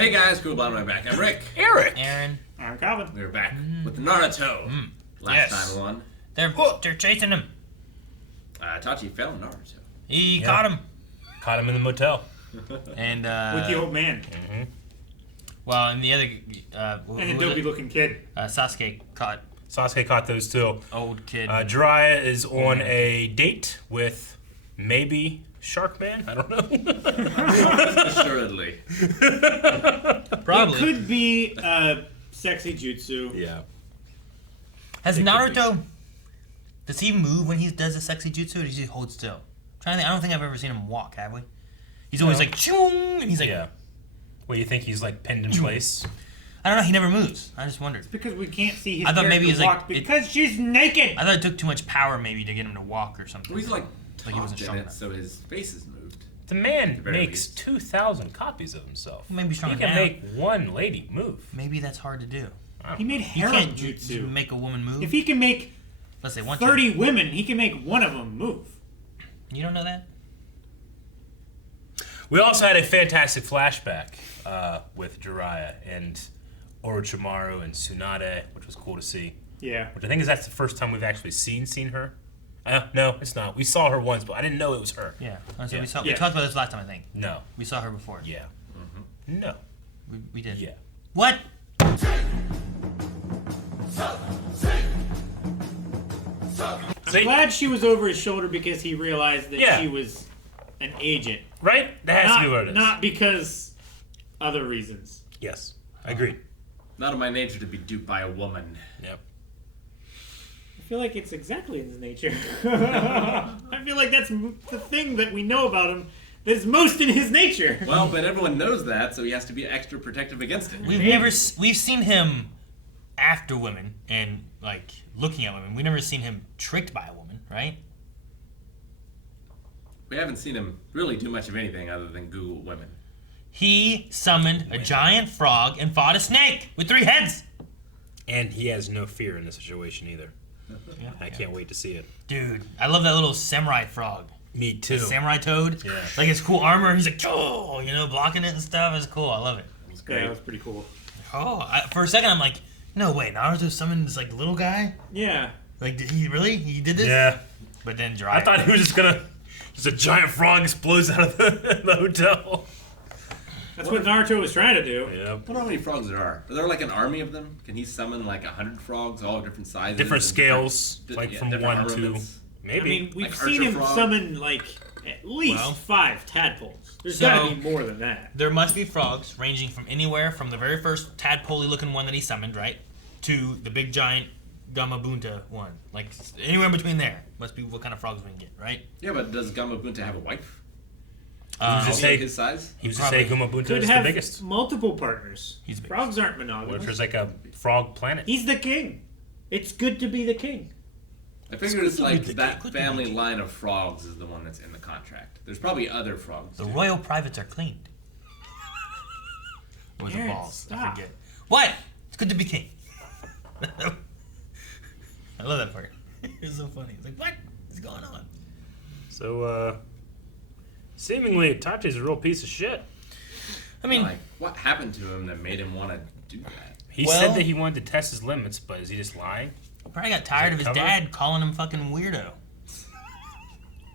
Hey guys, cool behind my back. I'm Rick. Eric. Aaron. I'm Calvin. We're back with Naruto. Last time one. They're chasing him. Tachi found Naruto. He caught him. Caught him in the motel. And With the old man. well, and the other And the dopey-looking kid. Sasuke caught those two. old kid. Jiraiya is on a date with maybe Sharkman. I don't know. Assuredly. Probably. It could be sexy jutsu. Yeah. Has Naruto? Does he move when he does a sexy jutsu, or does he hold still? Trying to think, I don't think I've ever seen him walk. Have we? He's always like choong, and he's like. Yeah. Well, you think he's like pinned in place? I don't know. He never moves. I just wondered. Because we can't see his I thought maybe character he's like- walk because she's naked. I thought it took too much power maybe to get him to walk or something. Well, he's like Like he wasn't tossed strong in it, enough. so his face is moved. The man very makes least. 2,000 copies of himself. Maybe stronger He can now. make one lady move. Maybe that's hard to do. He made You harem can't jutsu. make a woman move. If he can make Let's say 30 women, he can make one of them move. You don't know that? We also had a fantastic flashback with Jiraiya and Orochimaru and Tsunade, which was cool to see. Yeah. Which I think that's the first time we've actually seen her. No, it's not. We saw her once, but I didn't know it was her. Yeah. So Yeah. we talked about this last time, I think. No. We saw her before. Yeah. No. We did. Yeah. What? I'm glad she was over his shoulder because he realized that she was an agent. Right? That has to be what it is. Not because other reasons. Yes. I agree. Not in my nature to be duped by a woman. Yep. I feel like it's exactly in his nature. I feel like that's the thing that we know about him that is most in his nature. Well, but everyone knows that, so he has to be extra protective against it. We've seen him after women and like looking at women. We've never seen him tricked by a woman, right? We haven't seen him really do much of anything other than Google women. He summoned a giant frog and fought a snake with 3 heads. And he has no fear in this situation either. I can't wait to see it. Dude, I love that little samurai frog. Me too. The samurai toad. Yeah. Like his cool armor. He's like, oh, blocking it and stuff. It's cool. I love it. It's Yeah, great. that was pretty cool. Oh, for a second I'm like, no way, Naruto summoned this like little guy? Yeah. Like, did he really? He did this? Yeah. But then Jiraiya. I thought he was just gonna. Just a giant frog explodes out of the hotel. That's what Naruto was trying to do. Yep. I wonder how many frogs there are. Are there like an army of them? Can he summon like 100 frogs, all of different sizes? Different and scales, different- like yeah, from different 1 to armaments? maybe. I mean, we've Like seen Archer him Frog? summon like at least Well. 5 tadpoles. There's So- gotta be more than that. There must be frogs ranging from anywhere from the very first tadpole looking one that he summoned, right? To the big giant Gamabunta one. Like, anywhere in between there must be what kind of frogs we can get, right? Yeah, but does Gamabunta have a wife? just Is say- he his size? he was just saying Gumabunta Could is the have biggest. multiple partners. He's the biggest. Frogs aren't What if monogamous. there's like a frog planet? He's the king. It's good to be the king. I figured it's like good that to be family good. line of frogs is the one that's in the contract. There's probably other frogs. The too. royal privates are cleaned. Or the Aaron, balls. I stop. forget. What? It's good to be king. I love that part. It's so funny. It's like, what is going on? So, seemingly Itachi's a real piece of shit. I mean, Like, what happened to him that made him want to do that? He Well- said that he wanted to test his limits, but is he just lying? probably got tired of his cover? dad calling him fucking weirdo.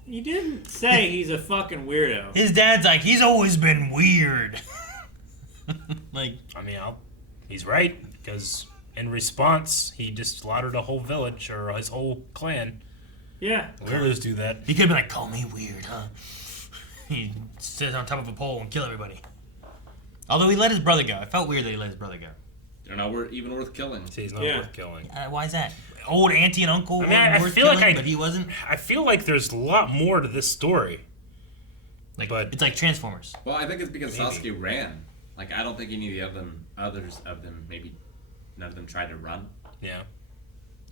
You didn't say he's a fucking weirdo. His dad's like, he's always been weird. Like, I mean, he's right, because in response, he just slaughtered a whole village or his whole clan. Yeah. Weirdos do that. he could have been like, call me weird, huh? He sits on top of a pole and kill everybody. Although he let his brother go. I felt weird that he let his brother go. They're not even worth killing. See, he's not Yeah. worth killing. Why is that? Old auntie and uncle I mean, were I worth feel like killing, but he wasn't. I feel like there's a lot more to this story. Like, but- it's like Transformers. Well, I think it's because Maybe. Sasuke ran. Like, I don't think any of others of them, maybe none of them tried to run. Yeah.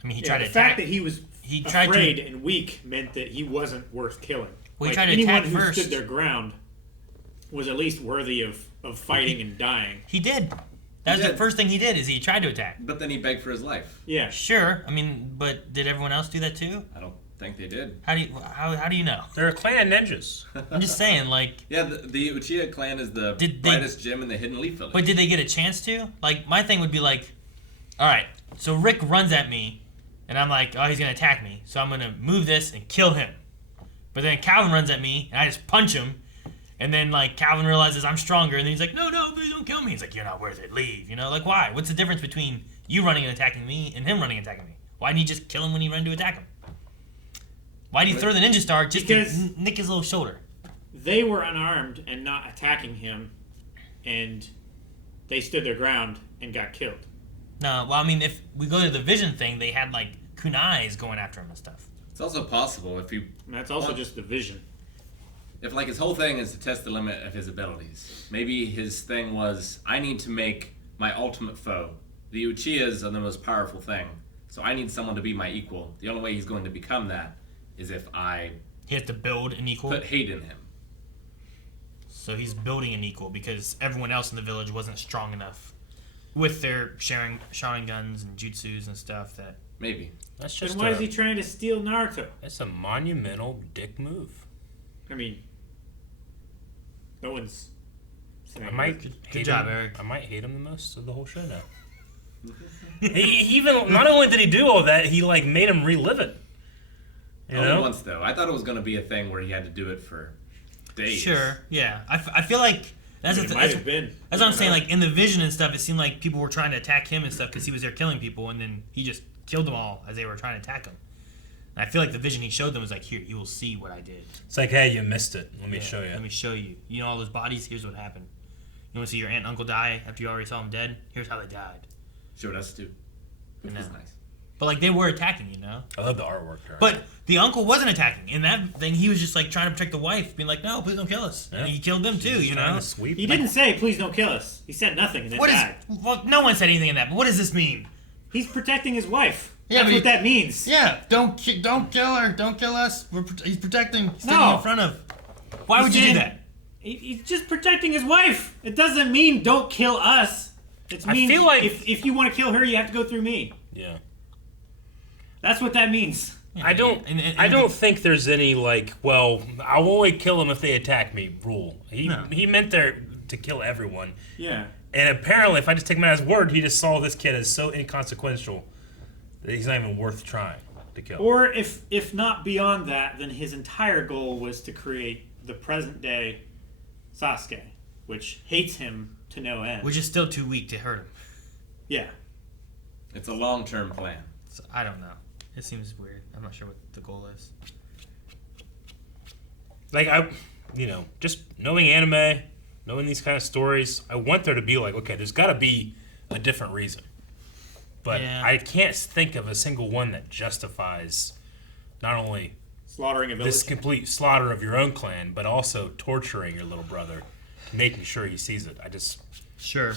I mean, he Yeah, tried the to fact attack. that he was He tried to- afraid and weak meant that he wasn't worth killing. Well, he Like, tried to anyone attack who first. stood their ground was at least worthy of fighting and dying. He did. That was the did. first thing he did. Is he tried to attack. But then he begged for his life. Yeah. Sure. I mean, but did everyone else do that too? I don't think they did. How do you know? They're a clan of ninjas. I'm just saying, like, Yeah, the Uchiha clan is the brightest gem in the Hidden Leaf Village. but did they get a chance to? Like, my thing would be like, all right, so Rick runs at me, and I'm like, oh, he's gonna attack me, so I'm gonna move this and kill him. But then Calvin runs at me, and I just punch him, and then like Calvin realizes I'm stronger, and then he's like, no, please don't kill me. He's like, you're not worth it, leave. You know, like why? What's the difference between you running and attacking me and him running and attacking me? Why didn't he just kill him when he ran to attack him? Why did he throw the ninja star just to nick his little shoulder? They were unarmed and not attacking him, and they stood their ground and got killed. No, well, I mean, if we go to the vision thing, they had like kunais going after him and stuff. It's also possible if you... And that's also just the vision. If like his whole thing is to test the limit of his abilities. Maybe his thing was, I need to make my ultimate foe. The Uchihas are the most powerful thing, so I need someone to be my equal. The only way he's going to become that is if I He has to build an equal. put hate in him. So he's building an equal because everyone else in the village wasn't strong enough with their sharing guns and jutsus and stuff. That Maybe. That's Then just why is he trying to steal Naruto? That's a monumental dick move. I mean, no one's saying I might Good hate job, him. Eric. I might hate him the most of the whole show now. he even not only did he do all that, he like made him relive it. You Only know? once though. I thought it was going to be a thing where he had to do it for days. Sure, yeah. I feel like that's it the might have been. That's what I'm saying. Like in the vision and stuff, it seemed like people were trying to attack him and stuff because he was there killing people, and then he just killed them all as they were trying to attack him. And I feel like the vision he showed them was like, here, you will see what I did. It's like, hey, you missed it. Let me Yeah, show you. Let me show you. You know all those bodies? Here's what happened. You want to see your aunt and uncle die after you already saw them dead? Here's how they died. Showed us too. Which was No. nice. But like they were attacking, you know. I love the artwork. Right? But the uncle wasn't attacking. In that thing, he was just like trying to protect the wife, being like, "No, please don't kill us." Yeah. And he killed them too, He's you trying know. to sweep. He didn't say, please don't kill us. He said nothing and then What is? died. Well, no one said anything in that. But what does this mean? He's protecting his wife. Yeah, That's but what that means. Yeah, don't kill her. Don't kill us. He's protecting. He's No. standing in front of. Why He's would you do saying- that? He's just protecting his wife. It doesn't mean don't kill us. It I means feel like- if you want to kill her, you have to go through me. Yeah. That's what that means. Yeah, I don't. and I don't think there's any like, well, I'll only kill them if they attack me rule. He meant there to kill everyone. Yeah. And apparently, if I just take him at his word, he just saw this kid as so inconsequential that he's not even worth trying to kill. Or if not beyond that, then his entire goal was to create the present day Sasuke, which hates him to no end. Which is still too weak to hurt him. Yeah. It's a long-term plan. So, I don't know. It seems weird. I'm not sure what the goal is. Like just knowing anime, knowing these kind of stories, I want there to be like, okay, there's got to be a different reason. But Yeah. I can't think of a single one that justifies not only Slaughtering a village. this complete slaughter of your own clan, but also torturing your little brother, making sure he sees it. I just, Sure.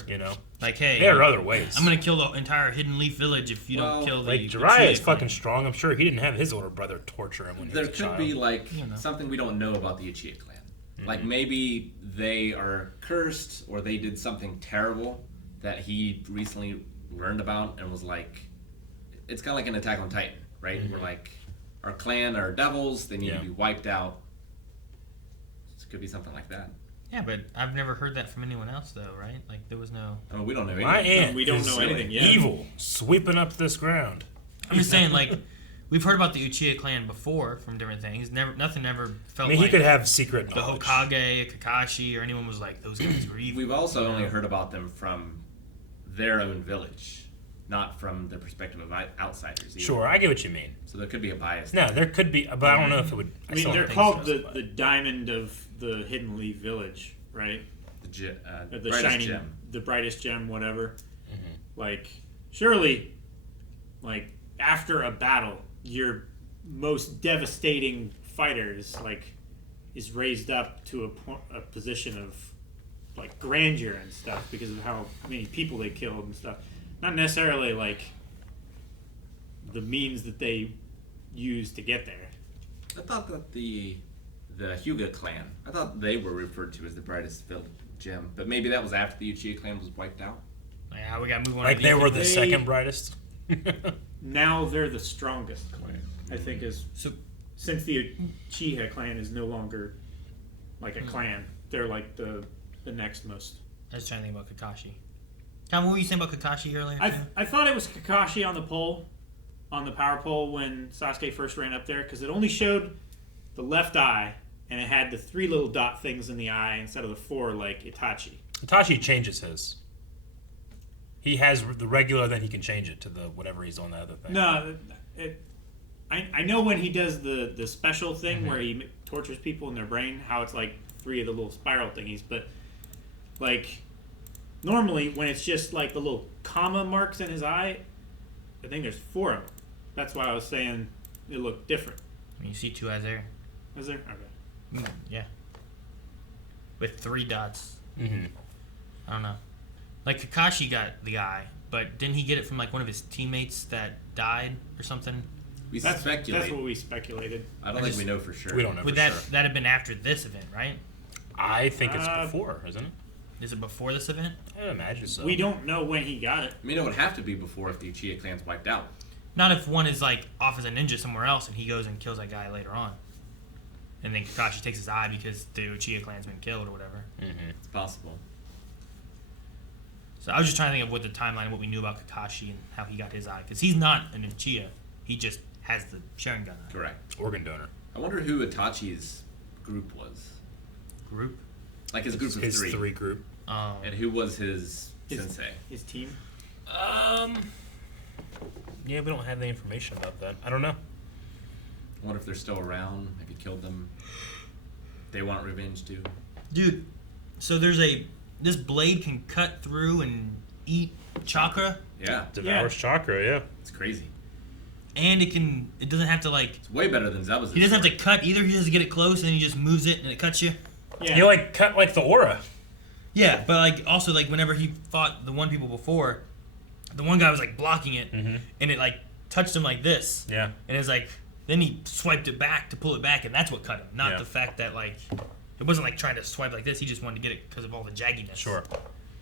Like, hey, there are other ways. I'm gonna kill the entire Hidden Leaf Village if you Well, don't kill the. Like, the Jiraiya is Uchiha fucking clan. strong. I'm sure he didn't have his older brother torture him when he There was a could child. be like You know. something we don't know about the Uchiha clan. Like maybe they are cursed or they did something terrible that he recently learned about and was like, it's kind of like an Attack on Titan, right? We're like, our clan are devils, they need Yeah. to be wiped out. It could be something like that. Yeah, but I've never heard that from anyone else, though, right? Like, there was no. I mean, we don't know My anything. aunt we don't is know anything yet. evil, sweeping up this ground. I'm just saying, like, we've heard about the Uchiha clan before from different things. Nothing ever felt I mean, like he could have secret the knowledge. Hokage, Kakashi, or anyone was like, those guys were evil. We've also You know? only heard about them from their own village, not from the perspective of outsiders. Either. Sure, I get what you mean. So there could be a bias. No, there could be, but I don't know if it would. I mean, still they're don't think called so, the, but- the diamond of the Hidden Leaf Village, right? The The brightest shining, gem. the brightest gem, whatever. Mm-hmm. Like, surely, like after a battle, your most devastating fighters is raised up to a position of like grandeur and stuff because of how many people they killed and stuff. Not necessarily like the means that they used to get there. I thought that the Hyuga clan, I thought they were referred to as the brightest gem, but maybe that was after the Uchiha clan was wiped out. Yeah, we gotta move on. like to they these were the things. second brightest. Now they're the strongest clan. I think is So since the Uchiha clan is no longer like a clan, they're like the next most. I was trying to think about Kakashi. Tom, what were you saying about Kakashi earlier? I thought it was Kakashi on the pole, on the power pole when Sasuke first ran up there, because it only showed the left eye and it had the 3 little dot things in the eye instead of the 4 like Itachi. Itachi changes his. He has the regular, then he can change it to the whatever he's on the other thing. No, I know when he does the special thing where he tortures people in their brain, how it's like 3 of the little spiral thingies, but like normally when it's just like the little comma marks in his eye, I think there's 4 of them. That's why I was saying it looked different. I mean, you see 2 eyes there. Is there? Okay. Yeah. With 3 dots. Mm-hmm. I don't know. Like Kakashi got the eye, but didn't he get it from like one of his teammates that died or something? We That's speculate. what we speculated. I don't think we know for sure. We don't know Would for that sure. that have been after this event, right? I think it's before, isn't it? Is it before this event? I imagine so. We don't know when he got it. I mean, it would have to be before if the Uchiha clan's wiped out. Not if one is like off as a ninja somewhere else and he goes and kills that guy later on. And then Kakashi takes his eye because the Uchiha clan's been killed or whatever. Mm-hmm. It's possible. So I was just trying to think of what the timeline, what we knew about Kakashi and how he got his eye. Because he's not an Uchiha. He just has the Sharingan eye. Correct. Organ donor. I wonder who Itachi's group was. Group? Like his group of His 3. 3 group. And who was his sensei? His team. Yeah, we don't have the information about that. I don't know. I wonder if they're still around. Maybe killed them. They want revenge too. Dude, so this blade can cut through and eat chakra, Yeah, Devours chakra, yeah. it's crazy. and it doesn't have to like, It's way better than Zabuza's. he doesn't have to cut either, he just get it close and then he just moves it and it cuts you. Yeah. He like cut like the aura. Yeah, but like also like whenever he fought the one people before, the one guy was like blocking it and it like touched him like this. Yeah. And it's like, then he swiped it back to pull it back and that's what cut him. Not Yeah. the fact that like, it wasn't like trying to swipe like this, he just wanted to get it because of all the jagginess. Sure.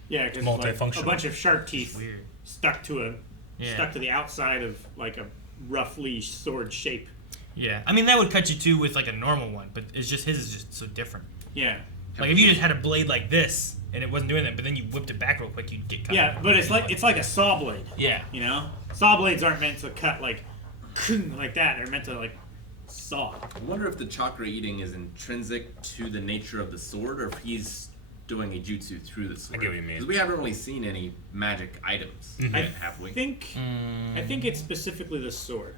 Yeah, because like, a Multifunctional. bunch of sharp teeth Weird. stuck to the outside of like a roughly sword shape. Yeah, I mean that would cut you too with like a normal one, but it's just his is just so different. Yeah. Like if you just had a blade like this and it wasn't doing that, but then you whipped it back real quick, you'd get cut. Yeah, but it's like a saw blade. Yeah. You know, saw blades aren't meant to cut like that. They're meant to like saw. I wonder if the chakra eating is intrinsic to the nature of the sword, or if he's doing a jutsu through the sword. I get what you mean. Because we haven't really seen any magic items yet, have we? I think it's specifically the sword.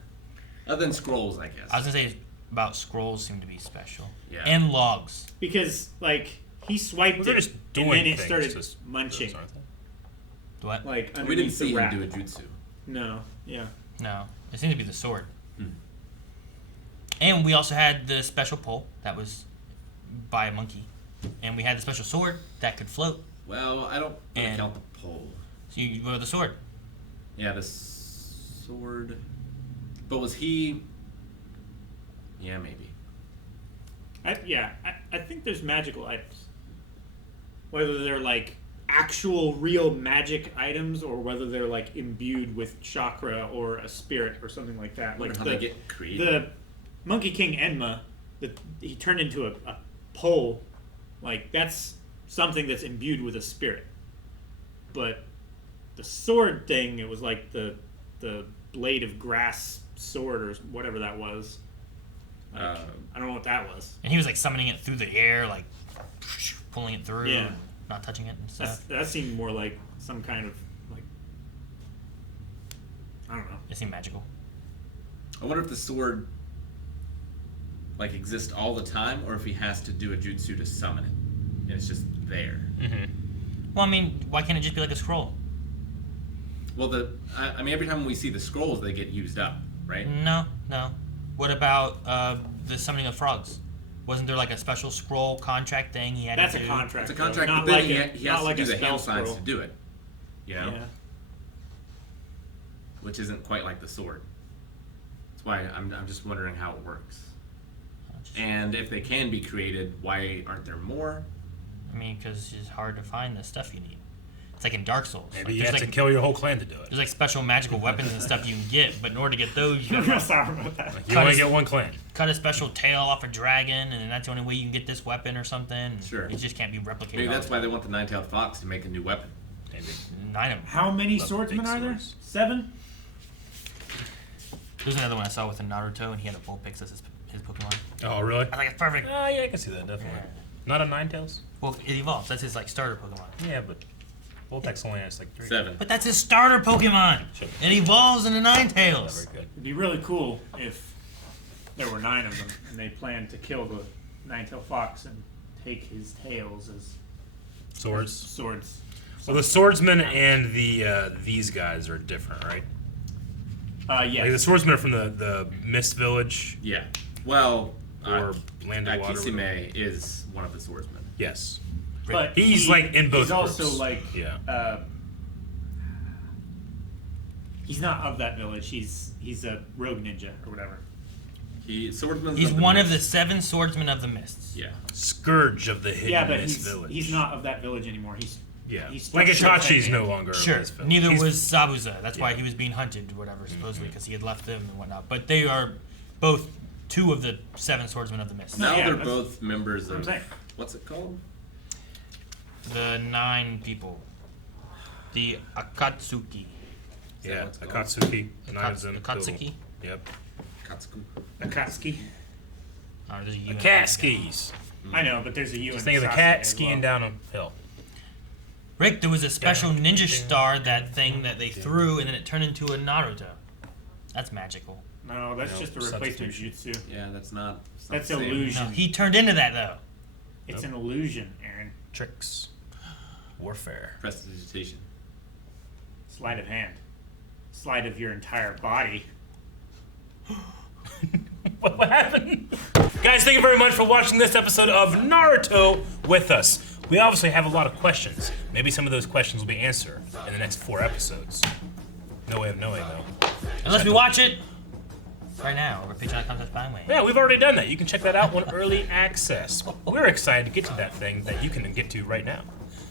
Other than scrolls, I guess. I was gonna say about scrolls seem to be special. Yeah. And logs. Because like he swiped Well, they're it just and doing then it things started to munching. those, aren't they? What? Like we didn't underneath see the him wrap. do a jutsu. No. Yeah. No, it seemed to be the sword. And we also had the special pole that was by a monkey, and we had the special sword that could float. Well, I don't want to And- count the pole. So you go with the sword. Yeah, the sword. But was he? Yeah, maybe. I think there's magical items. Whether they're like actual real magic items or whether they're like imbued with chakra or a spirit or something like that. I wonder Like how the, they get created. the Monkey King Enma, he turned into a pole. Like that's something that's imbued with a spirit. But the sword thing, it was like the blade of grass sword or whatever that was. Like, I don't know what that was. And he was like summoning it through the air, like pulling it through, Yeah. not touching it and stuff. That seemed more like some kind of like I don't know. It seemed magical. I wonder if the sword like exists all the time, or if he has to do a jutsu to summon it, and it's just there. Well, I mean, why can't it just be like a scroll? Well, I mean, every time we see the scrolls, they get used up, right? No. What about the summoning of frogs? Wasn't there like a special scroll contract thing he had That's to a do? contract. It's a contract, though. but Not then like he not has like to a do the spell hand signs scroll. to do it. You know, Yeah. which isn't quite like the sword. That's why I'm just wondering how it works. And if they can be created, why aren't there more? I mean, because it's hard to find the stuff you need. It's like in Dark Souls. Maybe Like, you there's have like to kill your whole clan to do it. there's like special magical weapons and stuff you can get, but in order to get those, you gotta Sorry about that. You cut only his- get one clan. cut a special tail off a dragon, and then that's the only way you can get this weapon or something. And Sure. It just can't be replicated. Maybe all that's the why time. they want the nine-tailed fox to make a new weapon. Maybe. 9 of them. How many Love swordsmen big are there? swords. 7? There's another one I saw with a Naruto, and he had a Vulpix as his Pokemon. Oh, really? I was like, it's perfect. Oh, yeah, I can see that, definitely. Not a Ninetales? Well, it evolves. That's his like starter Pokemon. Yeah, but Voltex only has like 3. 7. But that's his starter Pokemon. Sure. It evolves into Yeah, Ninetales. very good. It'd be really cool if there were 9 of them and they planned to kill the nine-tailed fox and take his tails as Swords. swords. Well, the swordsmen and the these guys are different, right? Yes. Like the swordsmen are from the Mist Village Yeah. Well, or Land of Water. Kisame is one of the swordsmen. Yes. But He's like in both He's also groups. like Yeah. He's not of that village. He's a rogue ninja or whatever. Swordsman's He's of the one of the Mist. 7 swordsmen of the Mists. Yeah. Scourge of the Hidden Yeah, but Mist Village. he's not of that village anymore. Yeah. he's Like sure Itachi's thing. no longer of Sure. this village. Neither He's- was Zabuza. That's why Yeah. he was being hunted, or whatever, supposedly, because he had left them and whatnot. But they are both 2 of the 7 swordsmen of the Mist. Now Yeah, they're that's both members what I'm of saying. what's it called? The 9 people. The Akatsuki. Yeah, What's it called? Akatsuki. 9 of them. Akatsuki? total. Yep. Katsuku. Akatsuki. Oh, there's a U in Cat it. skis. I know, but there's a U in Just think of the Sasuke cat as skiing well. down a hill. Rick, there was a special ninja star, that thing that they threw, and then it turned into a Naruto. That's magical. No, that's No, just a replacement substitution. jutsu. Yeah, that's not. it's not That's the same. illusion. No, he turned into that, though. It's an illusion, Aaron. Tricks. Warfare. Prestidigitation. Sleight of hand. Sleight of your entire body. What happened? Guys, thank you very much for watching this episode of Naruto with us. We obviously have a lot of questions. Maybe some of those questions will be answered in the next 4 episodes. No way of knowing, though. Unless we watch it right now over patreon.com/Bindway. Yeah, we've already done that. You can check that out on early access. We're excited to get to that thing that you can get to right now.